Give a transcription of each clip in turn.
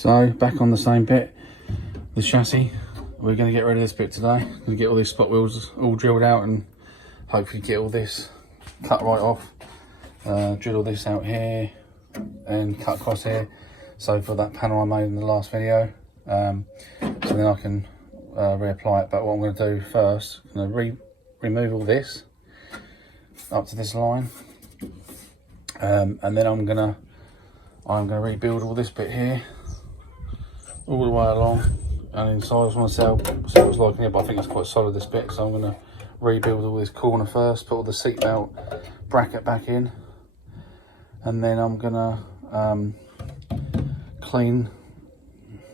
So back on the same bit, the chassis. We're going to get rid of this bit today. Going to get all these spot wheels all drilled out and hopefully get all this cut right off. Drill all this out here and cut across here. So for that panel I made in the last video, so then I can reapply it. But what I'm going to do first, I'm going to remove all this up to this line, and then I'm gonna rebuild all this bit here all the way along and inside. I just want to see what it's like in here, but I think it's quite solid, this bit, so I'm going to rebuild all this corner first, put all the seat belt bracket back in, and then I'm going to clean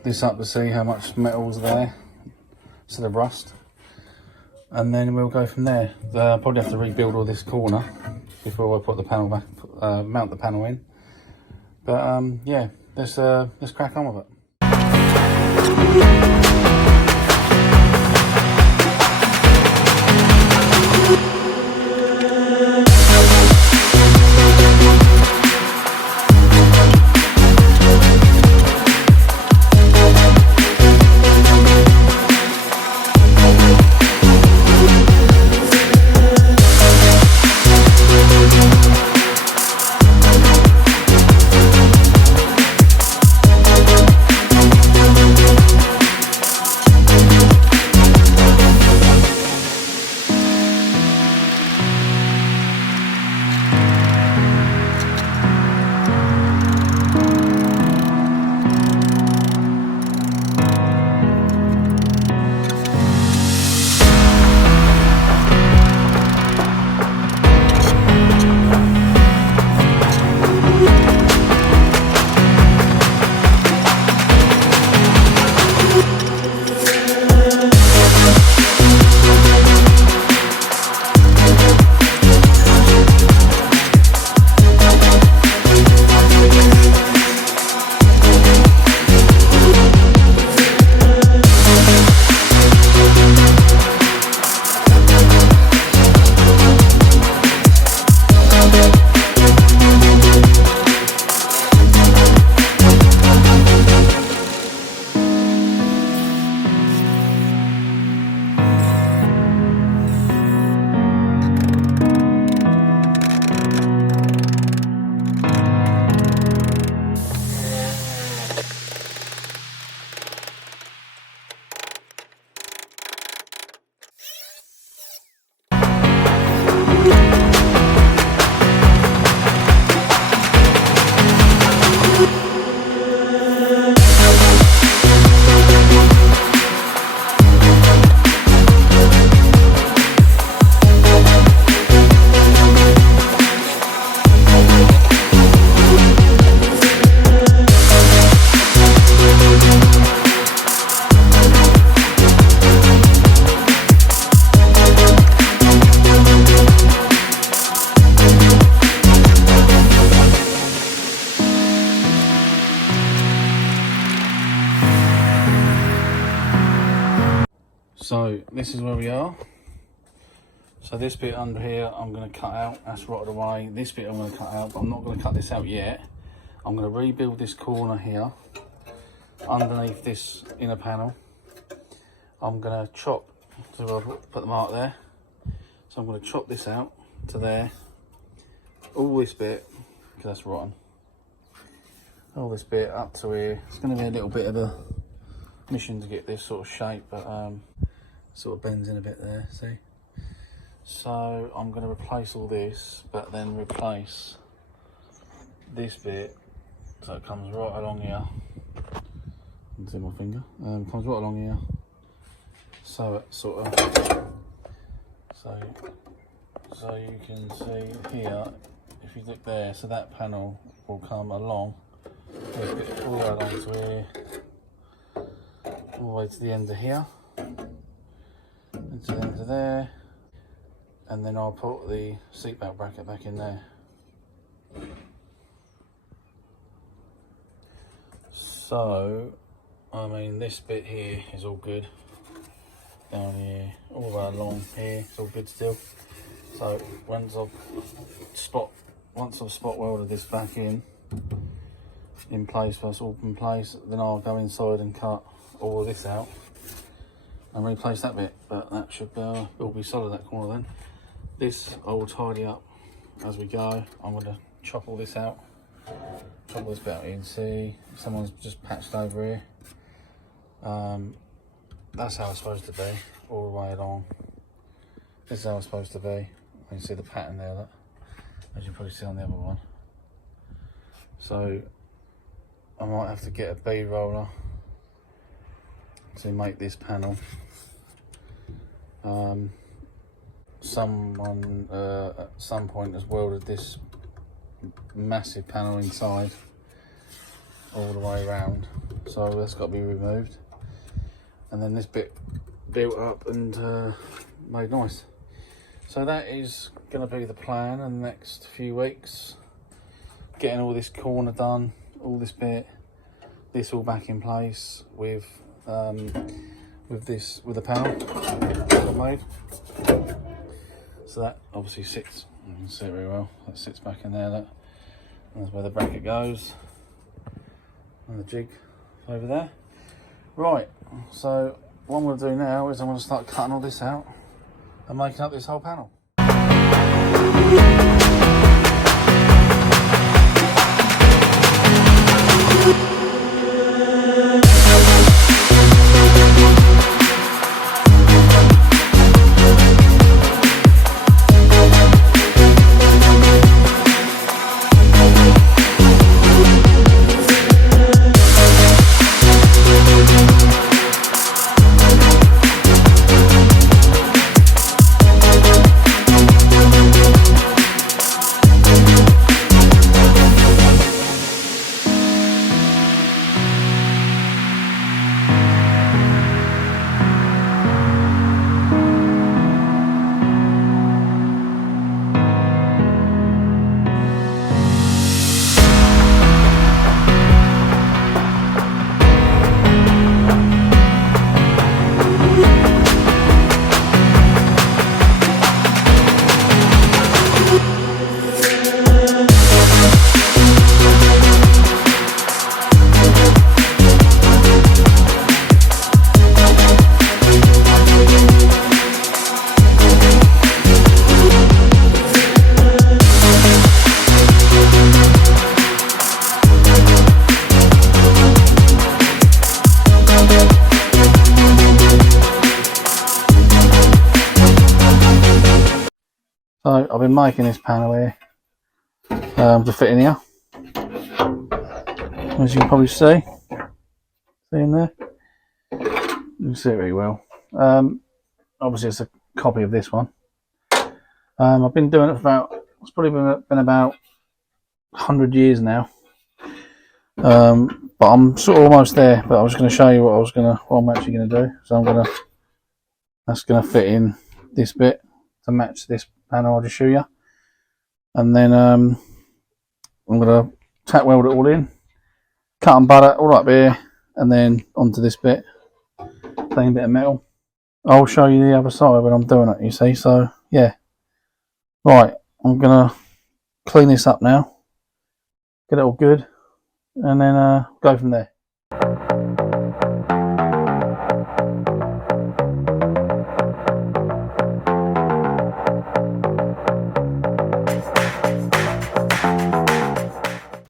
this up to see how much metal's there instead of rust, and then we'll go from there. I'll probably have to rebuild all this corner before I put the panel back, mount the panel in. But yeah, let's crack on with it. So this is where we are. So this bit under here I'm going to cut out, that's rotted away. This bit I'm going to cut out, but I'm not going to cut this out yet. I'm going to rebuild this corner here underneath this inner panel. I'm going to chop, so I'll put the mark there. So I'm going to chop this out to there. All this bit, because that's rotten. All this bit up to here. It's going to be a little bit of a mission to get this sort of shape, but sort of bends in a bit there, see? So I'm going to replace all this, but then replace this bit, so it comes right along here. You can see my finger. Comes right along here. So it sort of, so you can see here, if you look there, so that panel will come along, this bit all the way along to here, all the way to the end of here, and to the end of there, and then I'll put the seatbelt bracket back in there. So, I mean, this bit here is all good. Down here, all the way along here, it's all good still. So once I've spot welded this back in, in place, first all in place, then I'll go inside and cut all of this out and replace that bit. But that should all be solid, that corner then. This I will tidy up as we go. I'm going to chop all this out, chop all this bit out. You can see someone's just patched over here. That's how it's supposed to be, all the way along. This is how it's supposed to be. You can see the pattern there, look, as you probably see on the other one. So I might have to get a bead roller to make this panel. Someone at some point has welded this massive panel inside all the way around, so that's got to be removed, and then this bit built up and made nice. So that is going to be the plan in the next few weeks, getting all this corner done, all this bit, this all back in place with the panel that I made. So that obviously sits, you can see it very well, that sits back in there, look. That's where the bracket goes, and the jig over there. Right, so what I'm going to do now is I'm going to start cutting all this out and making up this whole panel. So I've been making this panel here to fit in here, as you can probably see in there. You can see it very well. Obviously it's a copy of this one. I've been doing it for about, it's probably been about 100 years now. But I'm sort of almost there. But I was going to show you what I'm actually going to do. So that's going to fit in this bit to match this panel I just show you, and then I'm going to tack weld it all in, cut and butter all up here, and then onto this bit, plain bit of metal. I'll show you the other side when I'm doing it, you see. So yeah, right, I'm going to clean this up now, get it all good, and then go from there.